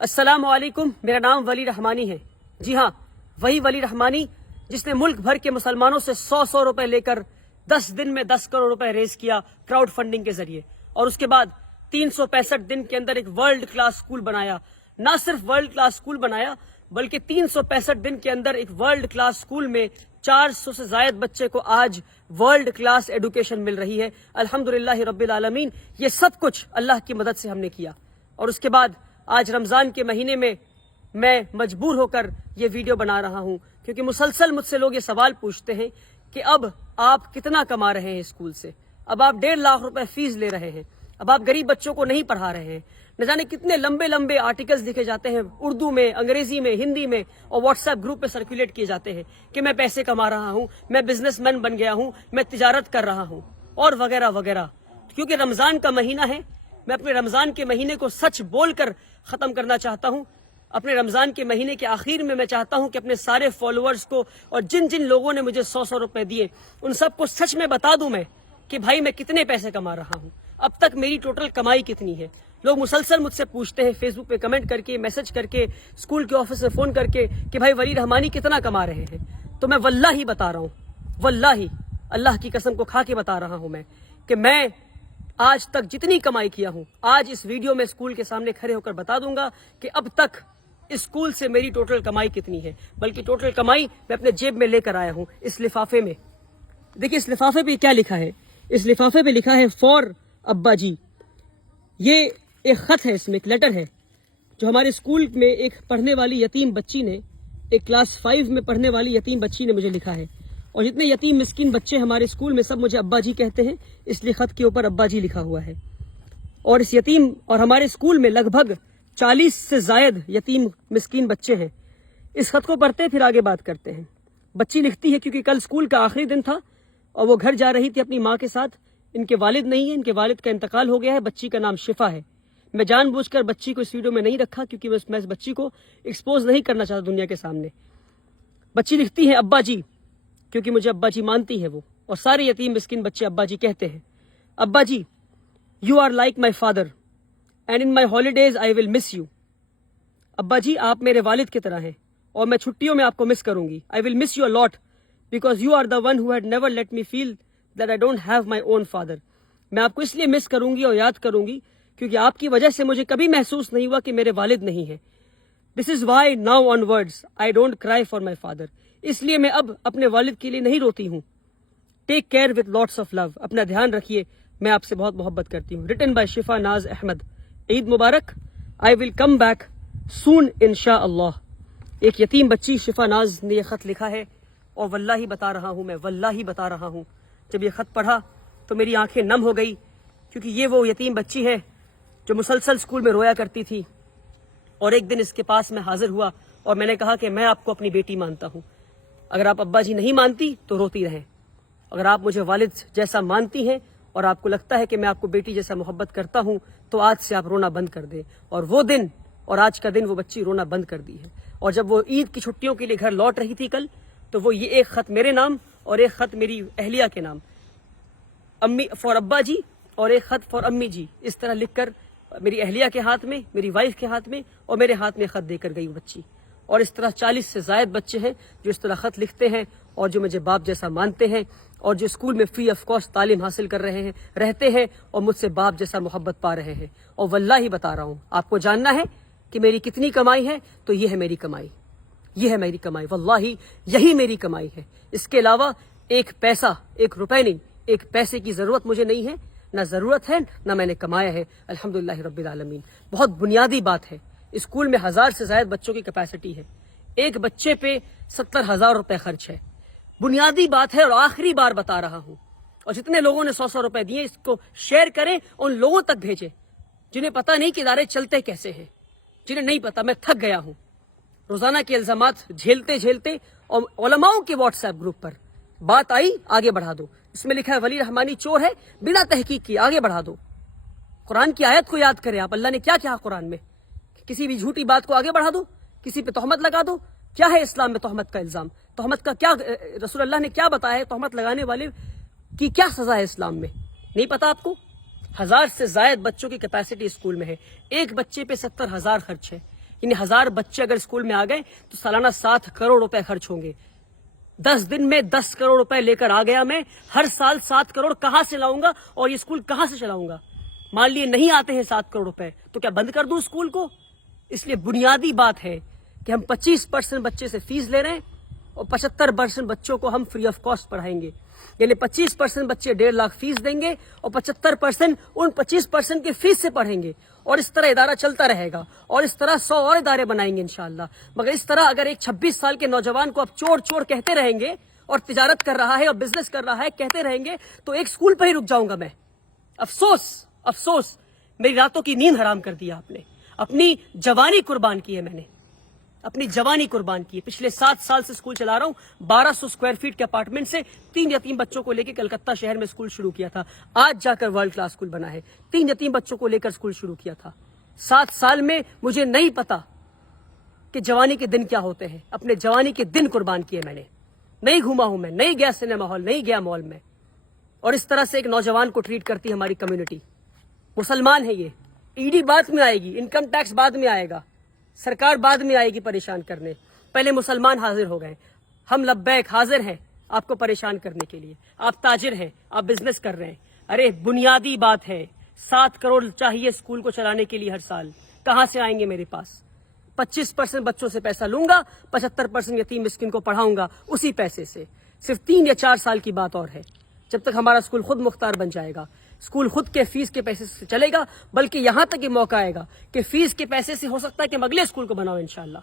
السلام علیکم، میرا نام ولی رحمانی ہے۔ جی ہاں، وہی ولی رحمانی جس نے ملک بھر کے مسلمانوں سے 100 روپے لے کر 10 دن میں 10 کروڑ روپے ریز کیا کراؤڈ فنڈنگ کے ذریعے، اور اس کے بعد 365 دن کے اندر ایک ورلڈ کلاس اسکول بنایا۔ نہ صرف ورلڈ کلاس اسکول بنایا بلکہ 365 دن کے اندر ایک ورلڈ کلاس اسکول میں 400 سے زائد بچے کو آج ورلڈ کلاس ایڈوکیشن مل رہی ہے۔ الحمدللہ رب العالمین، یہ سب کچھ اللہ کی مدد سے ہم نے کیا۔ اور اس کے بعد آج رمضان کے مہینے میں مجبور ہو کر یہ ویڈیو بنا رہا ہوں، کیونکہ مسلسل مجھ سے لوگ یہ سوال پوچھتے ہیں کہ اب آپ کتنا کما رہے ہیں اسکول سے، اب آپ 1.5 لاکھ روپے فیس لے رہے ہیں، اب آپ غریب بچوں کو نہیں پڑھا رہے ہیں۔ نہ جانے کتنے لمبے لمبے آرٹیکلز لکھے جاتے ہیں اردو میں، انگریزی میں، ہندی میں، اور واٹس ایپ گروپ پہ سرکولیٹ کیے جاتے ہیں کہ میں پیسے کما رہا ہوں، میں بزنس مین بن گیا ہوں، میں تجارت کر رہا ہوں، اور وغیرہ وغیرہ۔ کیونکہ رمضان کا مہینہ ہے، میں اپنے رمضان کے مہینے کو سچ بول کر ختم کرنا چاہتا ہوں۔ اپنے رمضان کے مہینے کے آخر میں چاہتا ہوں کہ اپنے سارے فالوورز کو اور جن جن لوگوں نے مجھے 100 روپے دیے ان سب کو سچ میں بتا دوں میں کہ بھائی میں کتنے پیسے کما رہا ہوں، اب تک میری ٹوٹل کمائی کتنی ہے۔ لوگ مسلسل مجھ سے پوچھتے ہیں فیس بک پہ کمنٹ کر کے، میسج کر کے، اسکول کے آفس سے فون کر کے کہ بھائی ولی رحمانی کتنا کما رہے ہیں۔ تو میں واللہ بتا رہا ہوں، واللہ اللہ کی قسم کو کھا کے بتا رہا ہوں کہ میں آج تک جتنی کمائی کیا ہوں، آج اس ویڈیو میں اسکول کے سامنے کھڑے ہو کر بتا دوں گا کہ اب تک اسکول سے میری ٹوٹل کمائی کتنی ہے، بلکہ ٹوٹل کمائی میں اپنے جیب میں لے کر آیا ہوں اس لفافے میں۔ دیکھیں اس لفافے پہ کیا لکھا ہے، اس لفافے پہ لکھا ہے فار ابا جی۔ یہ ایک خط ہے، اس میں ایک لیٹر ہے جو ہمارے اسکول میں ایک پڑھنے والی یتیم بچی نے، ایک کلاس 5 میں پڑھنے والی یتیم بچی نے مجھے لکھا ہے۔ اور جتنے یتیم مسکین بچے ہمارے اسکول میں سب مجھے ابا جی کہتے ہیں، اس لیے خط کے اوپر ابا جی لکھا ہوا ہے۔ اور اس یتیم اور ہمارے اسکول میں لگ بھگ 40 سے زائد یتیم مسکین بچے ہیں۔ اس خط کو پڑھتے پھر آگے بات کرتے ہیں۔ بچی لکھتی ہے کیونکہ کل اسکول کا آخری دن تھا اور وہ گھر جا رہی تھی اپنی ماں کے ساتھ۔ ان کے والد نہیں ہیں، ان کے والد کا انتقال ہو گیا ہے۔ بچی کا نام شفا ہے۔ میں جان بوجھ کر بچی کو اس ویڈیو میں نہیں رکھا کیونکہ میں اس بچی کو ایکسپوز نہیں کرنا چاہتا دنیا کے سامنے۔ بچی لکھتی ہے ابا جی، کیونکہ مجھے ابا جی مانتی ہے وہ، اور سارے یتیم مسکین بچے ابا جی کہتے ہیں۔ ابا جی، you are like my father and in my holidays I will miss you. ابا جی آپ میرے والد کی طرح ہیں اور میں چھٹیوں میں آپ کو مس کروں گی۔ I will miss you a lot because you are the one who had never let me feel that I don't have my own father. میں آپ کو اس لیے مس کروں گی اور یاد کروں گی کیونکہ آپ کی وجہ سے مجھے کبھی محسوس نہیں ہوا کہ میرے والد نہیں ہیں۔ This is why now onwards I don't cry for my father. اس لیے میں اب اپنے والد کے لیے نہیں روتی ہوں۔ Take care with lots of love. اپنا دھیان رکھیے، میں آپ سے بہت محبت کرتی ہوں۔ ریٹن بائی شفا ناز احمد۔ عید مبارک۔ آئی ول کم بیک سون انشاء اللہ۔ ایک یتیم بچی شفا ناز نے یہ خط لکھا ہے، اور واللہ بتا رہا ہوں، میں واللہ بتا رہا ہوں، جب یہ خط پڑھا تو میری آنکھیں نم ہو گئی، کیونکہ یہ وہ یتیم بچی ہے جو مسلسل اسکول میں رویا کرتی تھی۔ اور ایک دن اس کے پاس میں حاضر ہوا اور میں نے کہا کہ میں آپ کو اپنی بیٹی مانتا ہوں، اگر آپ ابا جی نہیں مانتی تو روتی رہیں، اگر آپ مجھے والد جیسا مانتی ہیں اور آپ کو لگتا ہے کہ میں آپ کو بیٹی جیسا محبت کرتا ہوں تو آج سے آپ رونا بند کر دیں۔ اور وہ دن اور آج کا دن وہ بچی رونا بند کر دی ہے۔ اور جب وہ عید کی چھٹیوں کے لیے گھر لوٹ رہی تھی کل، تو وہ یہ ایک خط میرے نام اور ایک خط میری اہلیہ کے نام، امی فار ابا جی، اور ایک خط فار امی جی، اس طرح لکھ کر میری اہلیہ کے ہاتھ میں، میری وائف کے ہاتھ میں اور میرے ہاتھ میں خط دے کر گئی وہ بچی۔ اور اس طرح 40 سے زائد بچے ہیں جو اس طرح خط لکھتے ہیں اور جو مجھے باپ جیسا مانتے ہیں اور جو اسکول میں فری آف کاسٹ تعلیم حاصل کر رہے ہیں، رہتے ہیں اور مجھ سے باپ جیسا محبت پا رہے ہیں۔ اور واللہ بتا رہا ہوں، آپ کو جاننا ہے کہ میری کتنی کمائی ہے تو یہ ہے میری کمائی، یہ ہے میری کمائی، واللہ یہی میری کمائی ہے۔ اس کے علاوہ ایک پیسہ، ایک روپے نہیں، ایک پیسے کی ضرورت مجھے نہیں ہے، نہ ضرورت ہے نہ میں نے کمایا ہے، الحمدللہ رب العالمین۔ بہت بنیادی بات ہے، اسکول میں 1000 سے زائد بچوں کی کیپیسٹی ہے، ایک بچے پہ 70,000 روپے خرچ ہے، بنیادی بات ہے۔ اور آخری بار بتا رہا ہوں، اور جتنے لوگوں نے 100 روپے دیے اس کو شیئر کریں، ان لوگوں تک بھیجیں جنہیں پتہ نہیں کہ ادارے چلتے کیسے ہیں، جنہیں نہیں پتہ۔ میں تھک گیا ہوں روزانہ کے الزامات جھیلتے جھیلتے، اور علماؤں کے واٹس ایپ گروپ پر بات آئی آگے بڑھا دو، اس میں لکھا ہے ولی رحمانی چور ہے، بنا تحقیق کی آگے بڑھا دو۔ قرآن کی آیت کو یاد کریں آپ، اللہ نے کیا کہا قرآن میں، کسی بھی جھوٹی بات کو آگے بڑھا دو، کسی پہ تہمت لگا دو۔ کیا ہے اسلام میں تہمت کا الزام؟ تہمت کا کیا رسول اللہ نے کیا بتایا ہے؟ تہمت لگانے والے کی کیا سزا ہے اسلام میں؟ نہیں پتا آپ کو؟ 1000 سے زائد بچوں کی کیپیسٹی اسکول میں ہے، ایک بچے پہ 70,000 خرچ ہے، یعنی 1000 بچے اگر اسکول میں آ گئے تو سالانہ 7 کروڑ روپے خرچ ہوں گے. 10 دن میں 10 کروڑ روپے لے کر آ گیا میں. ہر سال 7 کروڑ کہاں سے لاؤں گا اور یہ اسکول کہاں سے چلاؤں گا؟ مان لیے نہیں آتے ہیں 7 کروڑ روپے تو کیا بند کر دوں اسکول کو؟ اس لیے بنیادی بات ہے کہ ہم 25% بچے سے فیس لے رہے ہیں اور 75% بچوں کو ہم فری آف کاسٹ پڑھائیں گے. یعنی 25% بچے 1.5 لاکھ فیس دیں گے اور 75% ان 25% کی فیس سے پڑھیں گے. اور اس طرح ادارہ چلتا رہے گا اور اس طرح 100 اور ادارے بنائیں گے انشاءاللہ. مگر اس طرح اگر ایک 26 سال کے نوجوان کو آپ چور چور کہتے رہیں گے اور تجارت کر رہا ہے اور بزنس کر رہا ہے کہتے رہیں گے تو ایک اسکول پہ ہی رک جاؤں گا میں. افسوس میری راتوں کی نیند حرام کر دیا آپ نے. اپنی جوانی قربان کی ہے میں نے, اپنی جوانی قربان کی ہے. پچھلے 7 سال سے اسکول چلا رہا ہوں. 1200 اسکوائر فیٹ کے اپارٹمنٹ سے 3 یتیم بچوں کو لے کے کلکتہ شہر میں اسکول شروع کیا تھا. آج جا کر ورلڈ کلاس اسکول بنا ہے. 3 یتیم بچوں کو لے کر اسکول شروع کیا تھا. 7 سال میں مجھے نہیں پتا کہ جوانی کے دن کیا ہوتے ہیں. اپنے جوانی کے دن قربان کیے میں نے. نہیں گھوما ہوں میں, نہیں گیا سنیما ہال, نہیں گیا مال میں. اور اس طرح سے ایک نوجوان کو ٹریٹ کرتی ہے ہماری کمیونٹی. مسلمان ہے یہ. ای ڈی بعد میں آئے گی, انکم ٹیکس بعد میں آئے گا, سرکار بعد میں آئے گی پریشان کرنے. پہلے مسلمان حاضر ہو گئے. ہم لبیک حاضر ہیں آپ کو پریشان کرنے کے لیے. آپ تاجر ہیں, آپ بزنس کر رہے ہیں. ارے بنیادی بات ہے 7 کروڑ چاہیے اسکول کو چلانے کے لیے ہر سال. کہاں سے آئیں گے میرے پاس؟ 25% بچوں سے پیسہ لوں گا, 75% یتیم مسکین کو پڑھاؤں گا اسی پیسے سے. صرف 3 یا 4 سال کی بات اور ہے جب تک ہمارا اسکول خود مختار بن جائے گا. اسکول خود کے فیس کے پیسے سے چلے گا. بلکہ یہاں تک یہ موقع آئے گا کہ فیس کے پیسے سے ہو سکتا ہے کہ ہم اگلے اسکول کو بناؤ انشاءاللہ.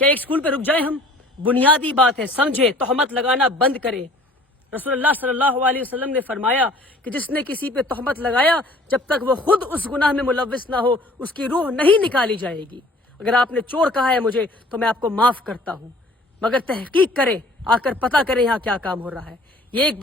کیا ایک اسکول پہ رک جائیں ہم؟ بنیادی بات ہے, سمجھے, تہمت لگانا بند کرے. رسول اللہ صلی اللہ علیہ وسلم نے فرمایا کہ جس نے کسی پہ تہمت لگایا جب تک وہ خود اس گناہ میں ملوث نہ ہو اس کی روح نہیں نکالی جائے گی. اگر آپ نے چور کہا ہے مجھے تو میں آپ کو معاف کرتا ہوں, مگر تحقیق کریں, آ کر پتہ کریں یہاں کیا کام ہو رہا ہے. یہ ایک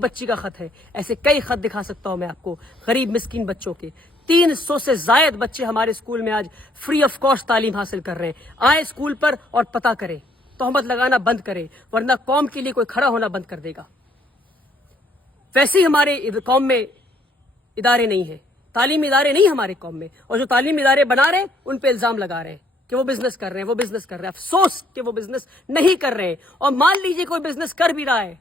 بچی کا خط ہے. ایسے کئی خط دکھا سکتا ہوں میں آپ کو غریب مسکین بچوں کے. 300 سے زائد بچے ہمارے اسکول میں آج فری آف کاسٹ تعلیم حاصل کر رہے ہیں. آئیں اسکول پر اور پتہ کریں, تہمت لگانا بند کریں, ورنہ قوم کے لیے کوئی کھڑا ہونا بند کر دے گا. ویسے ہی ہمارے قوم میں ادارے نہیں ہیں, تعلیمی ادارے نہیں ہمارے قوم میں, اور جو تعلیمی ادارے بنا رہے ہیں ان پہ الزام لگا رہے ہیں کہ وہ بزنس کر رہے ہیں. افسوس کہ وہ بزنس نہیں کر رہے ہیں. اور مان لیجئے کوئی بزنس کر بھی رہا ہے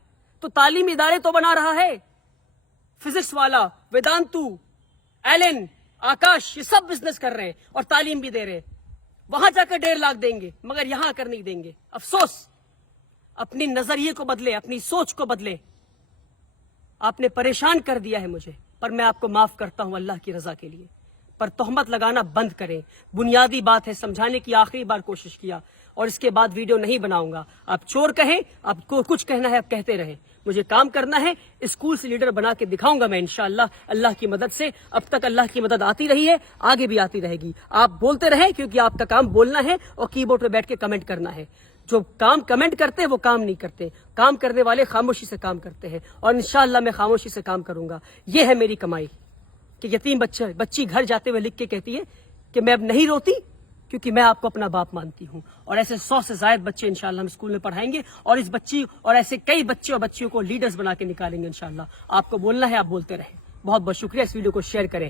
تو تعلیمی ادارے تو بنا رہا ہے. فزکس والا, ویدانتو, ایلن, آکاش, یہ سب بزنس کر رہے ہیں اور تعلیم بھی دے رہے ہیں. وہاں جا کر 1.5 لاکھ دیں گے مگر یہاں کر نہیں دیں گے. افسوس. اپنی نظریے کو بدلے, اپنی سوچ کو بدلے. آپ نے پریشان کر دیا ہے مجھے, پر میں آپ کو معاف کرتا ہوں اللہ کی رضا کے لیے. پر تہمت لگانا بند کریں. بنیادی بات ہے, سمجھانے کی آخری بار کوشش کیا اور اس کے بعد ویڈیو نہیں بناؤں گا. آپ چور کہیں, آپ کو کچھ کہنا ہے آپ کہتے رہیں, مجھے کام کرنا ہے. اسکول سے لیڈر بنا کے دکھاؤں گا میں انشاءاللہ اللہ کی مدد سے. اب تک اللہ کی مدد آتی رہی ہے, آگے بھی آتی رہے گی. آپ بولتے رہیں کیونکہ آپ کا کام بولنا ہے اور کی بورڈ پہ بیٹھ کے کمنٹ کرنا ہے. جو کام کمنٹ کرتے ہیں وہ کام نہیں کرتے. کام کرنے والے خاموشی سے کام کرتے ہیں اور انشاءاللہ میں خاموشی سے کام کروں گا. یہ ہے میری کمائی کہ یتیم بچی گھر جاتے ہوئے لکھ کے کہتی ہے کہ میں اب نہیں روتی کیونکہ میں آپ کو اپنا باپ مانتی ہوں. اور ایسے 100 سے زائد بچے انشاءاللہ ہم اسکول میں پڑھائیں گے اور اس بچی اور ایسے کئی بچے اور بچیوں کو لیڈرز بنا کے نکالیں گے انشاءاللہ. آپ کو بولنا ہے, آپ بولتے رہیں. بہت بہت شکریہ. اس ویڈیو کو شیئر کریں.